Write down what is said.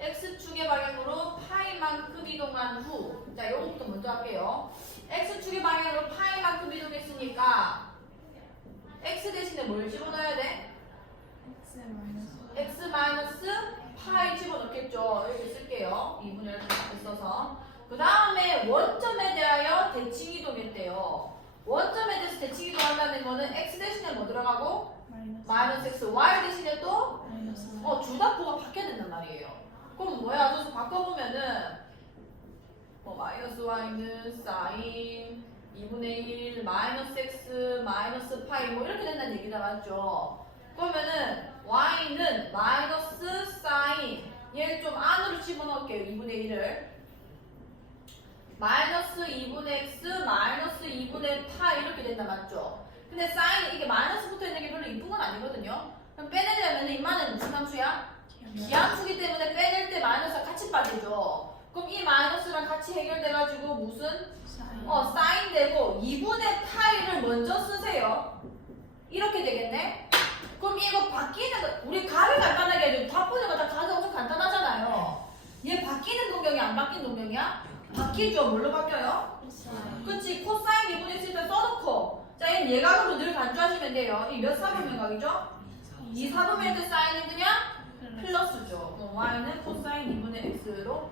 x축의 방향으로 파이만큼 이동한 후 자, 이거부터 먼저 할게요. x축의 방향으로 파이만큼 이동했으니까 x 대신에 뭘 집어넣어야 돼? x 마이너스 파이 집어넣겠죠. 여기 쓸게요. 이분을 써서 그 다음에 원점에 대하여 대칭 이동했대요. 원점에 대해서 대칭 이동한다는 거는 x 대신에 뭐 들어가고 마이너스 x, y 대신에 또 어, 주다포가 바뀌어야 된단 말이에요. 그럼 뭐야? 그래서 바꿔보면은 뭐 마이너스 y는 사인 2분의 1 마이너스 x 마이너스 파이 뭐 이렇게 된다는 얘기다 맞죠? 그러면은 y는 마이너스 사인 얘를 좀 안으로 집어넣을게요 2분의 1을 마이너스 2분의 x 마이너스 2분의 파 이렇게 된다 맞죠? 근데 사인 이게 마이너스 붙어 있는 게 별로 이쁜 건 아니거든요 그럼 빼내려면 이만은 무슨 함수야? 기함수기 때문에 빼낼 때 마이너스가 같이 빠지죠 그럼 이 마이너스랑 같이 해결돼가지고 무슨 어, 사인 되고 2분의 파이를 먼저 쓰세요. 이렇게 되겠네? 그럼 이거 바뀌는 거, 우리 가를 간단하게 다 보는 거다 가가 엄청 간단하잖아요. 얘 바뀌는 동경이 안 바뀐 동경이야? 바뀌죠. 뭘로 바뀌어요? 그치. 코사인 2분의 x 일단 써놓고. 자, 얘는 예각으로 늘 간주하시면 돼요. 이 몇 사분면 각이죠? 이 사분면 때 사인은 그냥 플러스죠. 그럼 y는 코사인 2분의 x로